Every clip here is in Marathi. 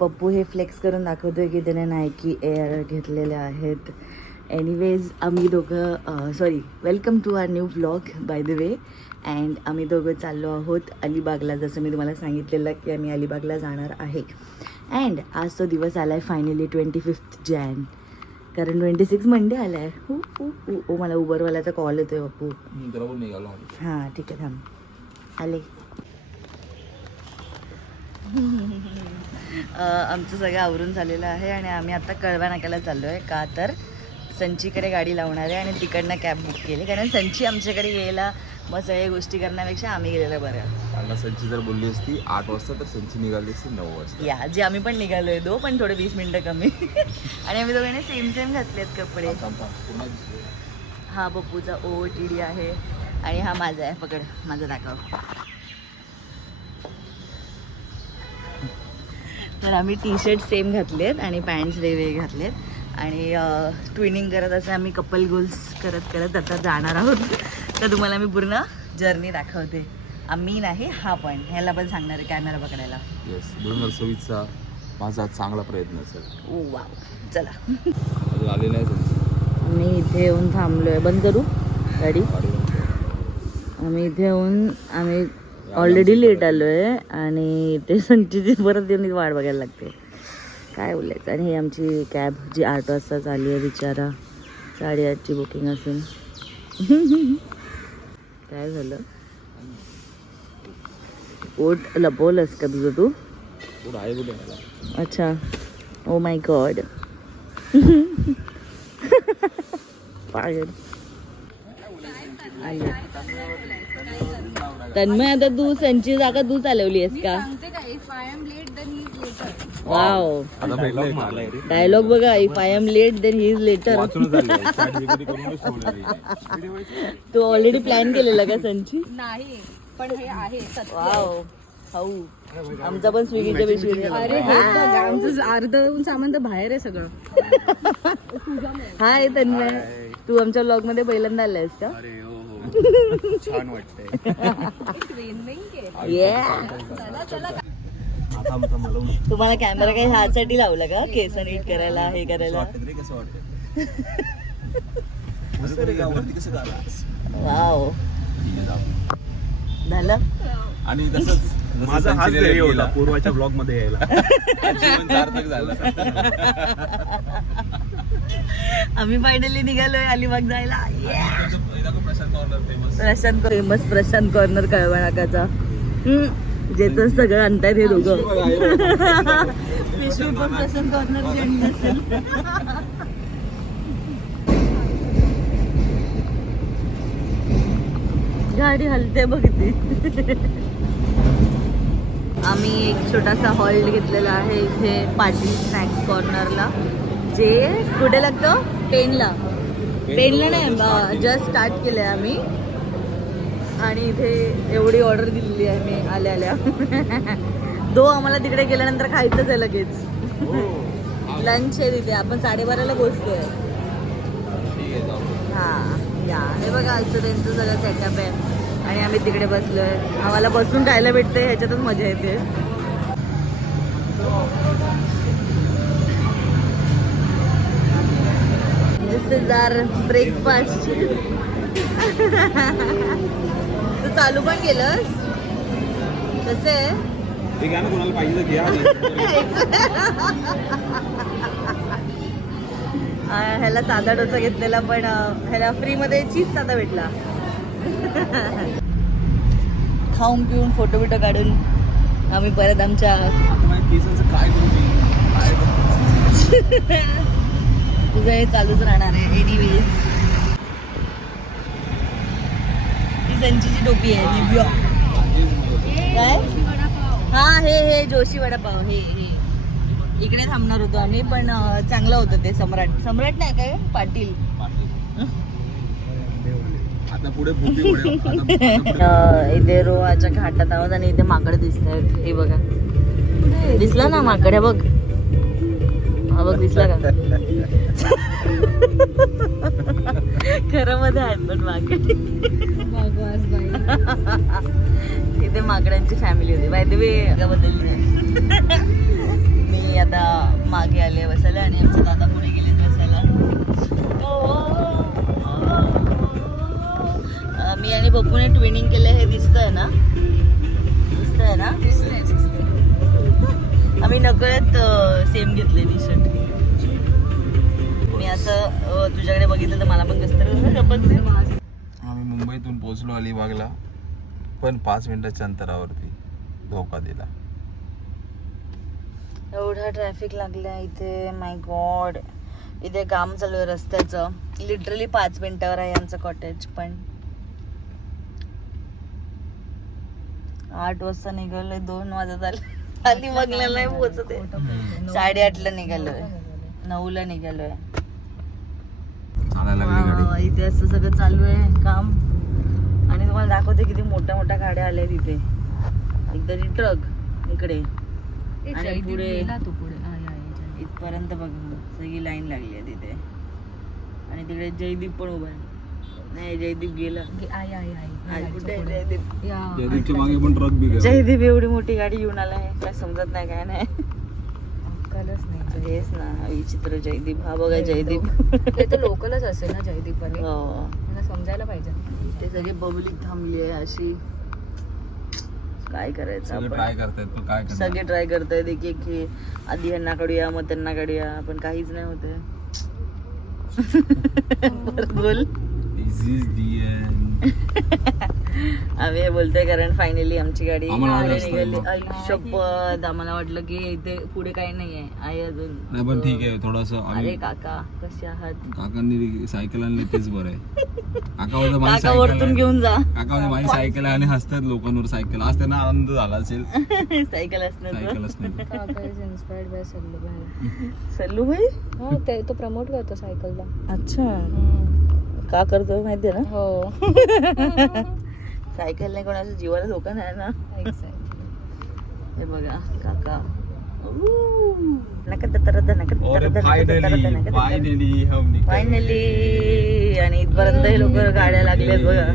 पप्पू हे फ्लेक्स करून दाखवतोय की त्याने नायकी एअर घेतलेले आहेत. एनिवेज आम्ही दोघं welcome to our new vlog by the way. And आम्ही दोघं चाललो आहोत अलिबागला. जसं मी तुम्हाला सांगितलेलं की आम्ही अलिबागला जाणार आहे. अँड आज तो दिवस आला आहे फायनली 25 जॅन. कारण 26 मंडे आला आहे. ओ मला उबरवाल्याचा कॉल येतोय पप्पू. हां ठीक आहे थांब आले. आमचं सगळं आवरून झालेलं आहे आणि आम्ही आता कळवा नाक्याला चाललो आहे. का तर संचीकडे गाडी लावणार आहे आणि तिकडनं कॅब बुक केली. कारण संची आमच्याकडे यायला मग सगळ्या गोष्टी करण्यापेक्षा आम्ही गेलेलं बरं. मला संची जर बोलली असती 8 वाजता तर संची निघाली असती 9 वाजता. या जे आम्ही पण निघालोय पण थोडे 20 मिनटं कमी. आणि आम्ही दोघांनी सेम घातलेत कपडे. हा पप्पूचा OOTD आहे आणि हा माझा आहे. पकड माझा दाखव. तर आम्ही टी-शर्ट सेम घातलेत आणि पॅन्ट्स वेगवेगळे घातलेत आणि ट्विनिंग करत असं आम्ही कपल गोल्स करत आता जाणार आहोत. तर तुम्हाला मी पूर्ण जर्नी दाखवते. आम्ही नाही हा पण ह्याला पण सांगणार आहे कॅमेरा पकडायला. येस 2026चा माझा चांगला प्रयत्न असेल. ओ वाव चला. आले नाही मी इथे येऊन थांबलोय. बंद करू गाडी. आम्ही इथे येऊन आम्ही ऑलरेडी लेट आलो आहे आणि ते संचीची परत येऊन वाट बघायला लागते. काय बोलायचं. आणि ही आमची कॅब जी 8 वाजता चालली आहे बिचारा. 8:30ची बुकिंग असून. काय झालं. पोट लपवलंस का तुझं तू. आहे कुठे. अच्छा ओ माय गॉड. पागल. तन्मय आता तू संची जागा तू चालवली आहेस का. वाव डायलॉग बघा. If I am late then he is later. तू ऑलरेडी प्लॅन केलेला का संची. नाही पण हे आहे. वाव हाऊ आमचा पण स्विगीच्या पिशवीने. अरे आमचं अर्ध सामान तर बाहेर आहे सगळं. हाय तन्मय तू आमच्या ब्लॉग मध्ये पहिल्यांदा आलायस का. छान वाटतंय. तुम्हाला कॅमेरा काही ह्यासाठी लावला का केस नीट करायला हे करायला. कसं वाटतं. वाव झालं. आणि तसंच माझा हाच ध्येय होता पूर्वाच्या ब्लॉग मध्ये यायला. सार्थक झालं. आम्ही फायनली निघालोय अलिबाग जायला. प्रशांत प्रशांत कॉर्नर कळवा नाकाचा. ज्याचं सगळं आणतायत हे दोघं. पिशवी पण प्रशांत कॉर्नर असेल. गाडी हलते बघते. आम्ही एक छोटासा हॉल्ट घेतलेला आहे इथे पाटील स्नॅक्स कॉर्नरला. जे कुठे लागतं पेनला नाही जस्ट स्टार्ट केलं आहे आम्ही. आणि इथे एवढी ऑर्डर दिलेली आहे मी आल्या आम्हाला तिकडे गेल्यानंतर खायचंच आहे लगेच. लंच आहे तिथे. आपण 12:30ला पोहोचतोय. हां या हे बघा असं त्यांचं सगळं सेटअप आहे आणि आम्ही तिकडे बसलोय. आम्हाला बसून खायला भेटते ह्याच्यातच मजा येते. दिस इज आवर ब्रेकफास्ट. तू चालू पण केलंस कसं आहे. कोणाला पाहिजे घ्या. ह्याला साधा डोसा घेतलेला पण ह्याला फ्रीमध्ये चीज साधा भेटला. खाऊन पिऊन फोटो बिटो काढून आम्ही परत आमच्या काय तुझं हे चालूच राहणार आहे. एनिवेज ही संचीची टोपी आहे. निव्या काय हा हे जोशी वडापाव हे इकडे थांबणार होतो आम्ही पण चांगलं होतं ते. सम्राट नाही काय पाटील. आता पुढे इथे रोहाच्या घाटात आहोत आणि इथे माकड दिसत आहेत. हे बघा दिसला ना माकड. बघ हा बघ दिसला का. खरं मध्ये आहेत पण माकड. बस बाई. इथे माकडांची फॅमिली होती. बाय द वे बदलली मी आता मागे आले बसायला आणि आमचे दादा पुढे गेले बसायला. मी आणि पप्पूने ट्विनिंग केलं हे दिसतंय ना? दिसतंय ना? आम्ही नकळत सेम घेतले टी शर्ट. मी असं तुझ्याकडे बघितलं तर मला पण कसं तरी गप्पच. आम्ही मुंबईतून पोहोचलो अलिबागला, पण 5 मिनिटाच्या अंतरावरती धोका दिला. एवढा ट्रॅफिक लागला इथे. माय गॉड. इथे काम चालू आहे रस्त्याचं. लिटरली 5 मिनिटावर आहे आमचं कॉटेज. पण 8 वाजता निघालोय, 2 वाजत आले. अलिबागला नाही पोहोचते. 8:30ला निघालोय, 9ला निघालोय. चालायला लागली गाडी. इथे असं सगळं चालू आहे काम. आणि तुम्हाला दाखवते किती मोठ्या मोठ्या गाड्या आल्या तिथे. एकदा ट्रक इकडे आणि पुढे इथपर्यंत बघ सगळी लाईन लागली आहे तिथे. आणि तिकडे जयदीप पण उभा आहे. नाही जयदीप गेला. कुठे आहे जयदीप? जयदीपच्या मागे पण ट्रक बी गेला. जयदीप एवढी मोठी गाडी घेऊन आला आहे, काय समजत नाही काय नाही. नाही. हेच ना विचित्र जयदीप. हा बघा जयदीप. ते तर लोकलच असेल ना जयदीप वाले. हो. त्यांना समजायला पाहिजे. ते सगळे पब्लिक थांबली आहे अशी. काय करायचं सगळे आपण? ट्राय करतायत पण काय करणार? सगळे ट्राय करतायत एक एक की आधी यांना काढूया मग त्यांना काढूया, पण काहीच नाही होते. बोल. This is the end. आम्ही हे बोलतोय कारण फायनली आमची गाडी आम्हाला पुढे आवडलं निघाली. असतं. आई शपथ, आम्हाला वाटलं की इथे पुढे काही नाहीये. आहे अजून. नाही पण ठीक आहे थोडस. अरे आम्ही काका कसे आहात? काकांनी सायकल आणली तेच बरं आहे. काका बोलतो माझी काका सायकल वरतून आहे. घेऊन जा. काका बोलतो माझी सायकल आहे आणि हसतात लोकांवर सायकल. आज त्यांना आनंद झाला असेल. सायकल असणार सायकलच नाही. काका इज इन्स्पायर्ड बाय सल्लू भाई. सल्लू भाई. हा ते तो प्रमोट करतो सायकलला. अच्छा. का करतोय माहितीये ना? हो. सायकल नाही कोणाच्या जीवाला धोका नाही ना. हे बघा काका. फायनली. आणि इथपर्यंत हे लोक गाड्या लागल्यात बघा.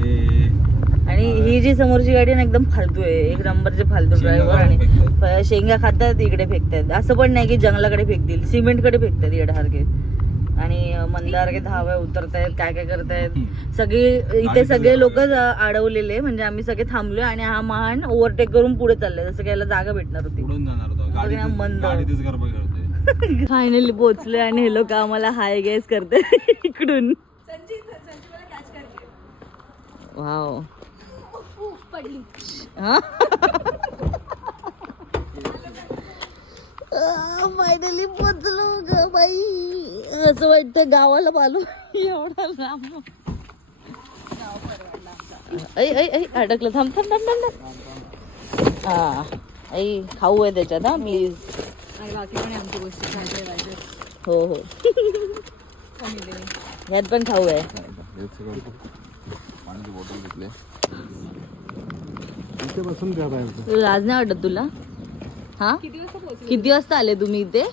आणि ही जी समोरची गाडी ना एकदम फालतू आहे. एक नंबरचे फालतू ड्रायव्हर. आणि शेंगा खातात इकडे फेकतात. असं पण नाही की जंगलाकडे फेकतील, सिमेंटकडे फेकतात येड्यासारखे. आणि मंदारके धाव्या उतरतायत, काय काय करतायत सगळे. इथे सगळे लोक अडवलेले, म्हणजे आम्ही सगळे थांबलोय आणि हा महान ओव्हरटेक करून पुढे चाललाय जसं याला जागा भेटणार होती. उडून जाणार होता. मंद. गाडीतच गरबा करतोय. फायनली पोहोचलोय आणि हे लोक आम्हाला हाय गेस करते इकडून. वाव. फायनली पोहोचलो ग बाई. असं वाटतं गावाला पालो एवढा लांब. ऐ ऐ ऐ अडकलं. थांब थांब थांब थांब. हा आई खाऊ आहे त्याच्यात. हा प्लीज. बाकी पण आमची गोष्टी. हो हो. ह्यात पण खाऊ आहे. पाण्याची बॉटल घेतले. लाज नाही वाटत तुला? हा किती वाजता आले तुम्ही इथे?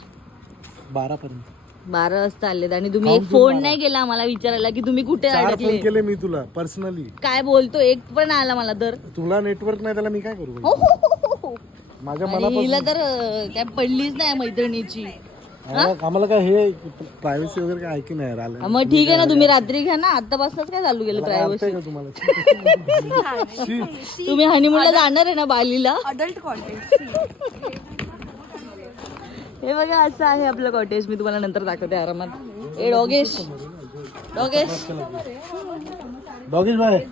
12 वाजता आलेत. आणि तुम्ही एक फोन नाही केला आम्हाला विचारायला की तुम्ही कुठे अडकले? केले मी तुला पर्सनली. काय बोलतो? एक पण आला मला तर. तुला नेटवर्क नाही त्याला मी काय करू? माझ्या आणि हिला तर काय पडलीच नाही मैत्रिणीची. आम्हाला काय हे प्रायव्हसी वगैरे काय ऐकी नाही राहिलं. मग ठीक आहे ना, तुम्ही रात्री घ्या ना. आतापासूनच काय चालू केलं प्रायव्हसी? तुम्हाला तुम्ही हनीमूनला जाणार आहे ना बालीला? Adult content. हे बघा असं आहे आपलं कॉटेज. मी तुम्हाला नंतर दाखवते आरामात. ए डॉगेश. डॉगेश. डॉगेश बाय.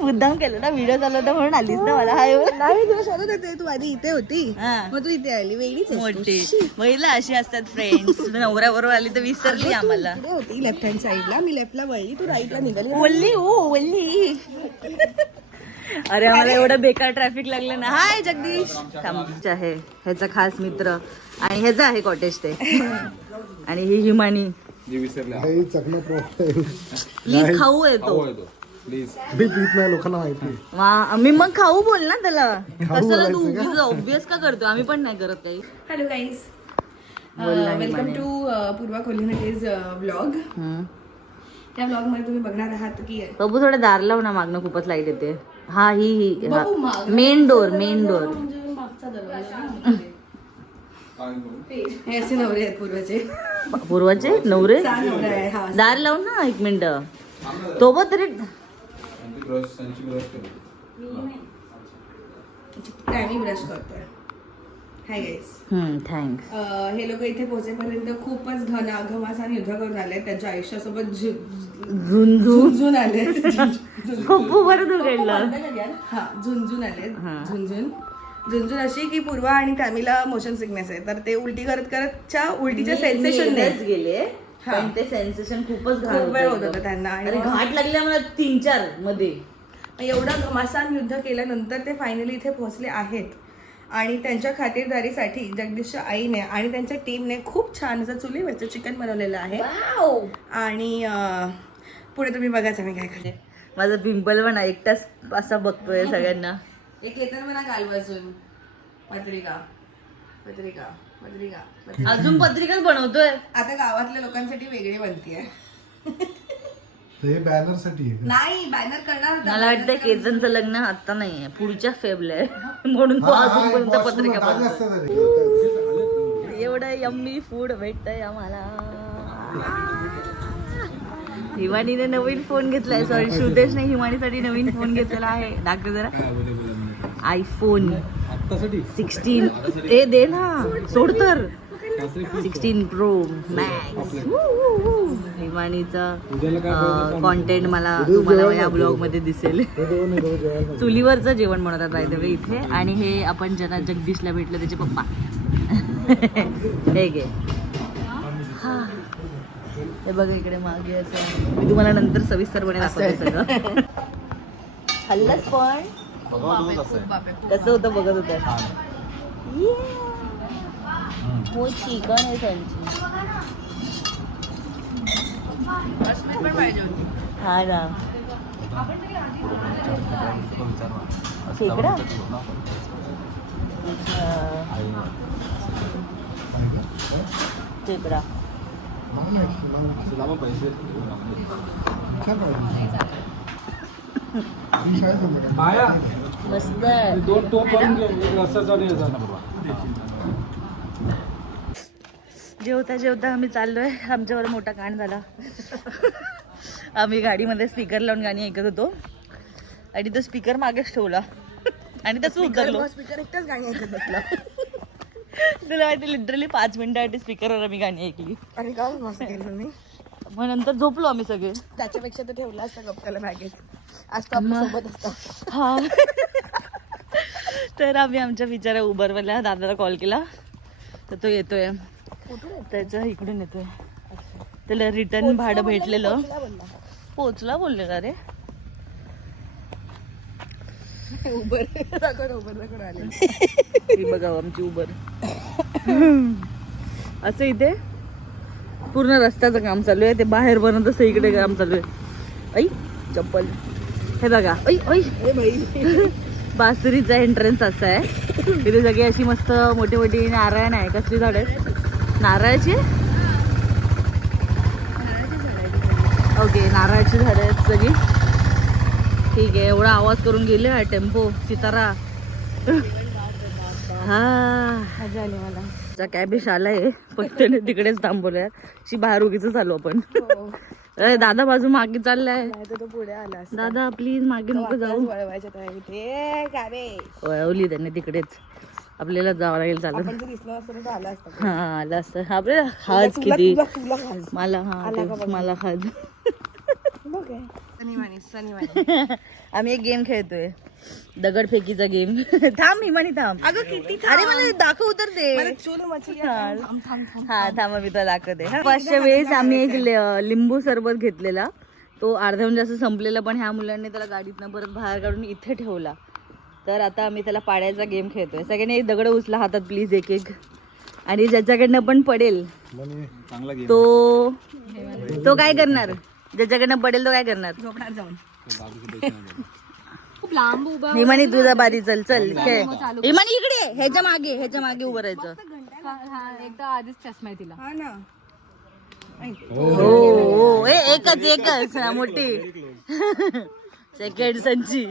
मुद्दाम केलं ना, व्हिडिओ चालू होता म्हणून आलीस ना मला. हाय नाही तुला शोधत येते. तू आधी इथे होती मग तू इथे आली. वेगळीच मोठी महिला अशी असतात फ्रेंड्स. नवऱ्याबरोबर आली तर विसरली आम्हाला. होती लेफ्ट हँड साईडला. मी लेफ्टला वळली, तू राईटला निघाली. वल्ली ओ वल्ली. अरे आम्हाला एवढं बेकार ट्रॅफिक लागलं ना. हाय जगदीश. थांब आहे ह्याचा खास मित्र आणि ह्याचं आहे कॉटेज ते. आणि ही हिमानी. जे विसरले. चकना प्लीज खाऊ येतो. प्लीज. मी पीत नाही, लोकांना माहिती आहे. मी मग खाऊ बोल ना त्याला. कशाला बोलायचं तू का? उगीच ऑब्विस का करतो? आम्ही पण नाही करत काही. हॅलो गाईज, बोल नाही वेलकम म्हणे. टू पूर्वा कोल्हिनटेज ब्लॉग. त्या ब्लॉग मध्ये तुम्ही बघणार आहात की बबू थोडं दार लाव ना, मागणं खूपच लाईट येते. हा ही बबू, मागं मेन डोर, मेन डोर. म्हणजे मागचा दरवाजा. हे असे नवरे आहेत पूर्वाचे. पूर्वाचे नवरे 6 नवरे आहे. हा, दार लाव ना 1 मिनिट. तो बघ तरी आम्ही ब्रश करतोय. Hi guys. थँक्स. हे लोक इथे पोहोचेपर्यंत खूपच घमासान युद्ध करून आले. त्यांच्या आयुष्यासोबत झुंझून आले. खूप बरं दुखडलं. हा, झुंझून आले. झुंझून अशी की पूर्वा आणि टॅमीला मोशन सिकनेस आहे, तर ते उलटी करत करतच्या उलटीच्या सेन्सेशन गेले पण ते सेन्सेशन खूपच घाण खूप वेळ होत होतं होता त्यांना. अरे आणि घाट लागल्या मला 3-4 मध्ये. एवढं घमासान युद्ध केल्यानंतर ते फायनली इथे पोहोचले आहेत. आणि त्यांच्या खातिरदारीसाठी जगदीशच्या आईने आणि त्यांच्या टीमने खूप छान असं चुलीवरचं चिकन बनवलेलं आहे. आणि पुढे तुम्ही बघाच आम्ही काय करते. माझा पिंपल पण एकटाच असा बघतोय सगळ्यांना. एक येतं म्हणा गाल वाजून पत्रिका पत्रिका पत्रिका. अजून पत्रिकाच बनवतोय. आता गावातल्या लोकांसाठी वेगळी बनतीये. हे बॅनर साठी आहे. नाही, बॅनर करणार होता. मला वाटतं केतनचं लग्न आता नाहीये, पुढच्या फेबला आहे. म्हणून तो अजूनपर्यंत पत्रिका बनवतोय. एवढं यम्मी फूड भेटतंय आम्हाला. हिमानीने नवीन फोन घेतलाय. सॉरी, श्रुतेशने हिमानीसाठी नवीन फोन घेतलेला आहे. दाखव जरा. आयफोन 16. ते दे ना, सोड तर. 16 प्रो मॅक्स. हिमानीचा कॉन्टेंट मला तुम्हाला या ब्लॉग मध्ये दिसेल. चुलीवरचं जेवण बनवतात बाय द वे इथे. आणि हे आपण ज्यांना जगदीशला भेटलं त्याचे पप्पा. हे घे. हे बघा इकडे मागे असं. मी तुम्हाला नंतर सविस्तरपणे दाखवते सगळं. खाल्लंच पण कसं होतं बघत होतं. हो, चिकन आहे त्यांची. हा ना, खेकडा. खेकडा मस्त आहे. 2 टोप करून घे, एक रस्त्याचा आणि याचा. जेवता जेवता आम्ही चाललोय. आमच्यावर मोठा कांड झाला. आम्ही गाडीमध्ये स्पीकर लावून गाणी ऐकत होतो आणि तो स्पीकर मागेच ठेवला आणि तसं उतरलो. स्पीकर एकटाच गाणी ऐकत बसला. तुला माहिती, लिटरली 5 मिनिटासाठी स्पीकरवर आम्ही गाणी ऐकली. आणि का मस्त केलं मी. मग नंतर झोपलो आम्ही सगळे. त्याच्यापेक्षा तर ठेवला असता गप्पाला बॅगेत. आज तो आपल्या सोबत असता. हा. तर आम्ही आमच्या बिचारा उबरवाल्या दादाला कॉल केला तर तो येतोय. त्याचं इकडून येतोय. त्याला रिटर्न भाडं भेटलेलं. पोचला बोललेला रे. उबर दाखवून आले. ही बघा आमची उबर. असं इथे पूर्ण रस्त्याचं काम चालू आहे. ते बाहेर पर्यंत सगळीकडे काम चालू आहे. ऐ चप्पल. हे बघा. ऐ ऐ बासुरीचा एंट्रन्स असा आहे. तिथे सगळी अशी मस्त मोठी मोठी नारळ आहे. कसली झाड आहेत? नारळाची. ओके, नारळाची झाडं आहेत सगळी. ठीक आहे. एवढा आवाज करून गेले हा टेम्पो सितारा. हा, मजा आली मला. कॅबिश आलाय पण त्याने तिकडेच थांबवलंय. शी बाहेर उगीच चालू आपण. अरे दादा बाजू मागे चाललाय. तो पुढे आला. दादा प्लीज मागे नको जाऊ. वळवायच्या तयारीत. काय रे, वळवली त्यांनी तिकडेच. आपल्याला जावं लागेल चालत. आपण जर दिसलो असतो तर आला असता. हा, आलं असतं. आपल्याला खाज किती तुला खास. मला. हा तेच, मला खाज. बघ आहे. सनी आम्ही एक गेम खेळतोय, दगडफेकीचा गेम. थांब हिमानी थांब. अगं किती अरे मला दाखव तर दे. चूल मची. हा थांबा मी तुला दाखवते. फर्स्टच्या वेळेस आम्ही एक लिंबू सरबत घेतलेला. तो अर्ध्याहून जास्त संपलेला, पण ह्या मुलांनी त्याला गाडीतनं परत बाहेर काढून इथे ठेवला. तर आता आम्ही त्याला पाडायचा गेम खेळतोय. सगळ्यांनी एक दगड उचला हातात प्लीज, एक एक. आणि ज्याच्याकडनं पण पडेल तो काय करणार? ज्याच्याकडनं पडेल तो काय करणार? झोपणार जाऊन. खूप लांब उभा हिमानी तुझा बारी चल चल खेळ. हिमानी इकडे ये. ह्याच्या मागे उभं राहायचं. हा एकदा आधीच चष्मा आहे तिला. हा ना. हो एकच हा, मोठी सेकंड संची.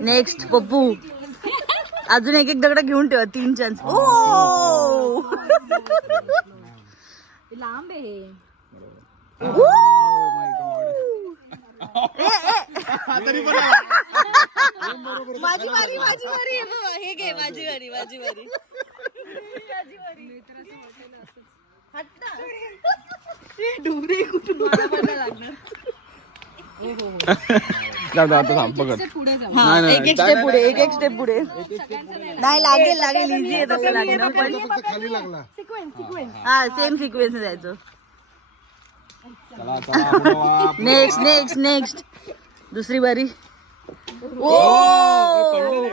नेक्स्ट पप्पू. अजून एक दगड घेऊन ठेवा. 3 चान्स. ओ लांब आहे हे. माझी वारी हे घे. माझी वारी डुबरे कुठून लागणार. पुढे जाऊ. हा, एक स्टेप पुढे नाही लागेल इझी आहे तसं लागणं पण खाली लागला. हा सेम सिक्वेन्स जायचं. नेक्स्ट दुसरी बारी. ओ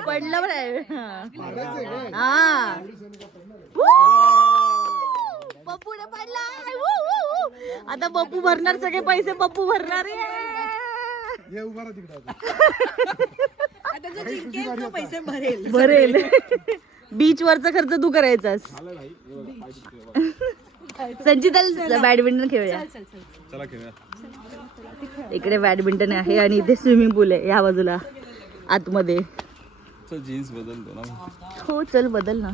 पडलं बरं. हा पप्पूने पडला. आता पप्पू भरणार सगळे पैसे. पप्पू भरणार ये उभा राहा तिकडे. आता जो जिंकेल तो पैसे भरेल. भरेल. बीच वरचा खर्च तू करायचास. संचिता बॅडमिंटन खेळूया. चला खेळूया. इकडे बॅडमिंटन आहे आणि इथे स्विमिंग पूल आहे या बाजूला आतमध्ये. जीन्स बदलतो ना. हो चल बदल ना.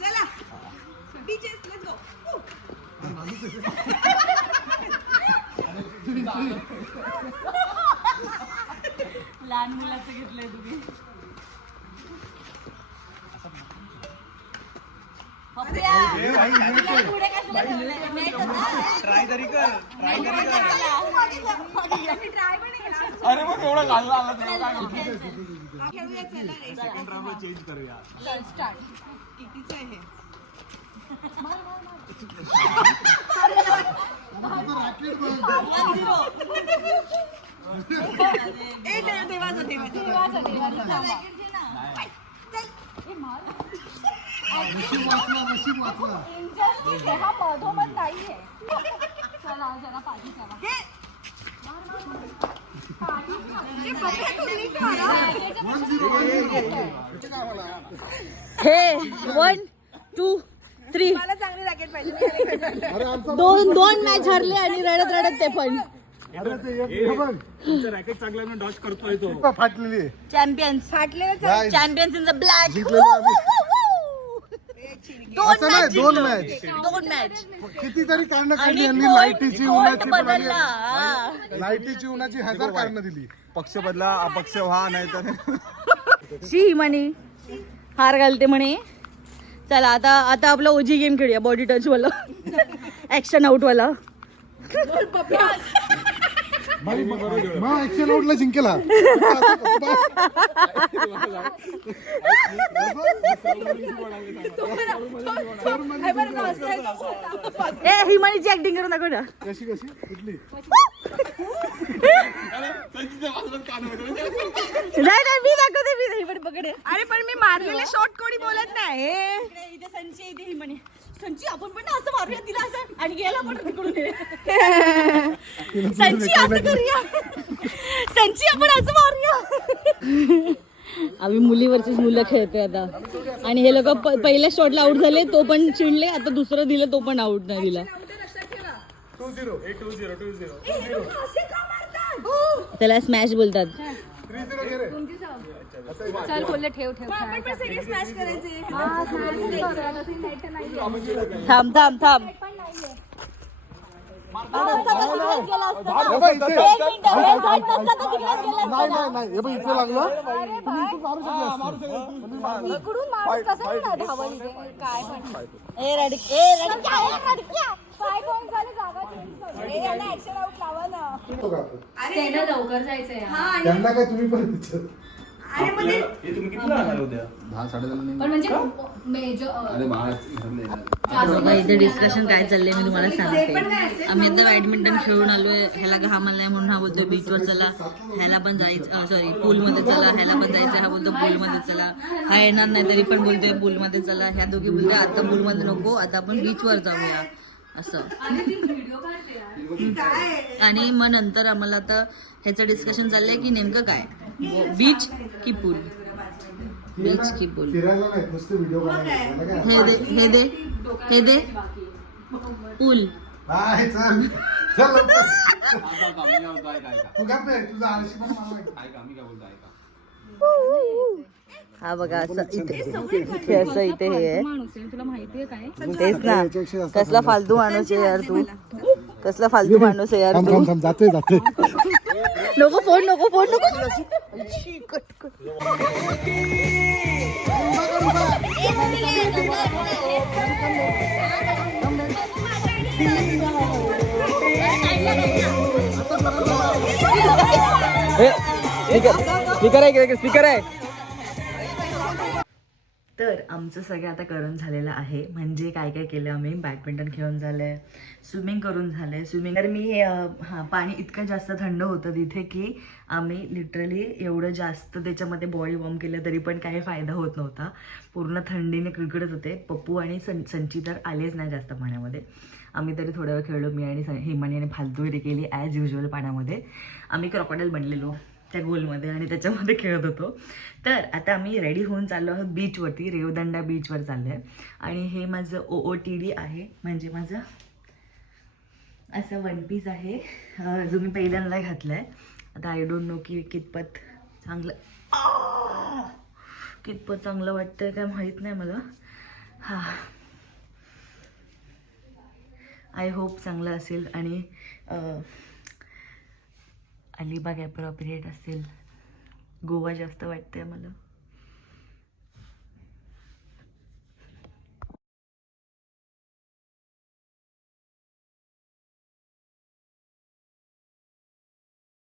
चला बीचेस लेट्स गो. लहान मुलाचं घेतलंय तुम्ही. ट्राय तरी कर. अरे मग एवढा घालला आला तर काय म्हणतो. खेळूया चला रे. सेकंड राऊंडला चेंज करूया. स्टार्ट. कितीचं आहे हे? हा मधोमध नाहीये. चला जरा पाठी चला. हे 1 2 3 मला चांगली रॅकेट पाहिजे. दोन मॅच हरले आणि रडत ते पण. अरे ते एक बघ. रॅकेट चांगला मी डॉच करतोय तो. फाटलेली आहे. Champions champions in the black. जिंकलेलो आम्ही. असं नाही, दोन दोन मॅच कितीतरी कारण काढली आणि यांनी. कोर्ट लाईटीची उन्हाची पण आणि- बदलला. हा. लाईटीची उन्हाची 1000 कारण दिली. पक्ष बदला अपक्ष व्हा नाही तर. शी म्हणे हार घालते म्हणे. चला आता आपला ओजी गेम खेळूया. बॉडी टच वाला ऍक्शन आउट वाला. मग ऍक्शन आउटला जिंकेला. ए हिमानीची ऍक्टिंग करून दाखव ना. कशी कुठली. नाही मी दाखवते. मी हिमानी पकडे. अरे पण मी मारलेले शॉट कोणी बोलत नाही. इथे संची इथे हिमानी. संची आपण पण ना असं मारूया तिला असं आणि गेला पण तिकडून. संची असं करूया. संची आपण असं मारूया. आम्ही मुलीवरचीच मुलं खेळतोय आता. आणि हे लोक पहिल्या शॉटला आउट झाले. तो पण चिडले. आता दुसरं दिलं तो पण आउट नाही दिला. 2-0 त्याला स्मॅश बोलतात. 3-0 घे रे. चल बोलले ठेव. आपण पण सगळे स्मॅश करायचे. थांब हे बघ इथे. नाही हे बघ इथे लागलं. तुम्ही इथून मारू शकला. इकडून माणूस कसं नाही धावल इथे. काय पण काय कोण झालं जागा चेंज करू. ऍक्शन आउट लावा ना. त्यांना लवकर जायचंय. त्यांना काय तुम्ही पण विचार. अरे मग ते हे तुम्ही कितीला आलाय उद्या 10-10:30 पण म्हणजे मेजर अरे बाळा घरले बाबा इथे डिस्कशन काय चाललंय मी तुम्हाला सांगते. आम्ही आता बॅडमिंटन खेळून आलोय. ह्याला घाम आलाय म्हणून हा बोलतोय बीचवर चला, ह्याला पण जायचं, सॉरी पूलमध्ये चला, ह्याला पण जायचं, हा बोलतो पूलमध्ये चला. हा येणार नाही तरी पण बोलतोय पूलमध्ये चला. ह्या दोघी बोलतोय आता पूलमध्ये नको, आता आपण बीचवर जाऊया असं. आणि मग नंतर आम्हाला आता ह्याचं डिस्कशन चाललंय की नेमकं काय, बीच की पूल, बीच की पूल. फिरायला नाही नुसते व्हिडिओ बनायला हे दे हे दे हे दे पूल. बाय चल चल लवकर. तू गप्प आहे, तुझा आळशी पण मला माहिती. हा बघा असं इथे इथे असं इथे हे आहे. माणूस आहे तुला माहितीये काय? तेच ना, कसला फालतू माणूस आहे यार तू, कसला फालतू माणूस आहे यार तू. थांब जाते जाते. नको फोन नको फोन नको. शी, कट, कट. स्पीकर आहे. तर आमचं सगळं आता करून झालेलं आहे. म्हणजे काय काय केलं आम्ही, बॅडमिंटन खेळून झालंय, स्विमिंग करून झालंय. स्विमिंग तर मी पाणी इतकं जास्त थंड होतं तिथे की आम्ही लिटरली एवढं जास्त त्याच्यामध्ये बॉडी वॉर्म केलं तरी पण काही फायदा होत नव्हता. पूर्ण थंडीने किळकिळत होते. पप्पू आणि संची तर आलेच नाही जास्त पाण्यामध्ये. आम्ही तरी थोडा वेळ खेळलो. मी आणि हेमानीने फालतूगिरी केली ॲज युजल पाण्यामध्ये. आम्ही क्रॉकोडाईल बनलेलो त्या गोलमध्ये आणि त्याच्यामध्ये खेळत होतो. तर आता आम्ही रेडी होऊन चाललो आहोत बीचवरती, रेवदंडा बीचवर चाललो आहे. आणि हे माझं OOTD आहे, म्हणजे माझं असं वन पीस आहे जो मी पहिल्यांदा घातला आहे. आता आय डोंट नो की कितपत चांगलं वाटतं काय माहीत नाही मला. हां, आय होप चांगलं असेल आणि अलिबाग ॲप्रोप्रिएट असेल. गोवा जास्त वाटतंय मला.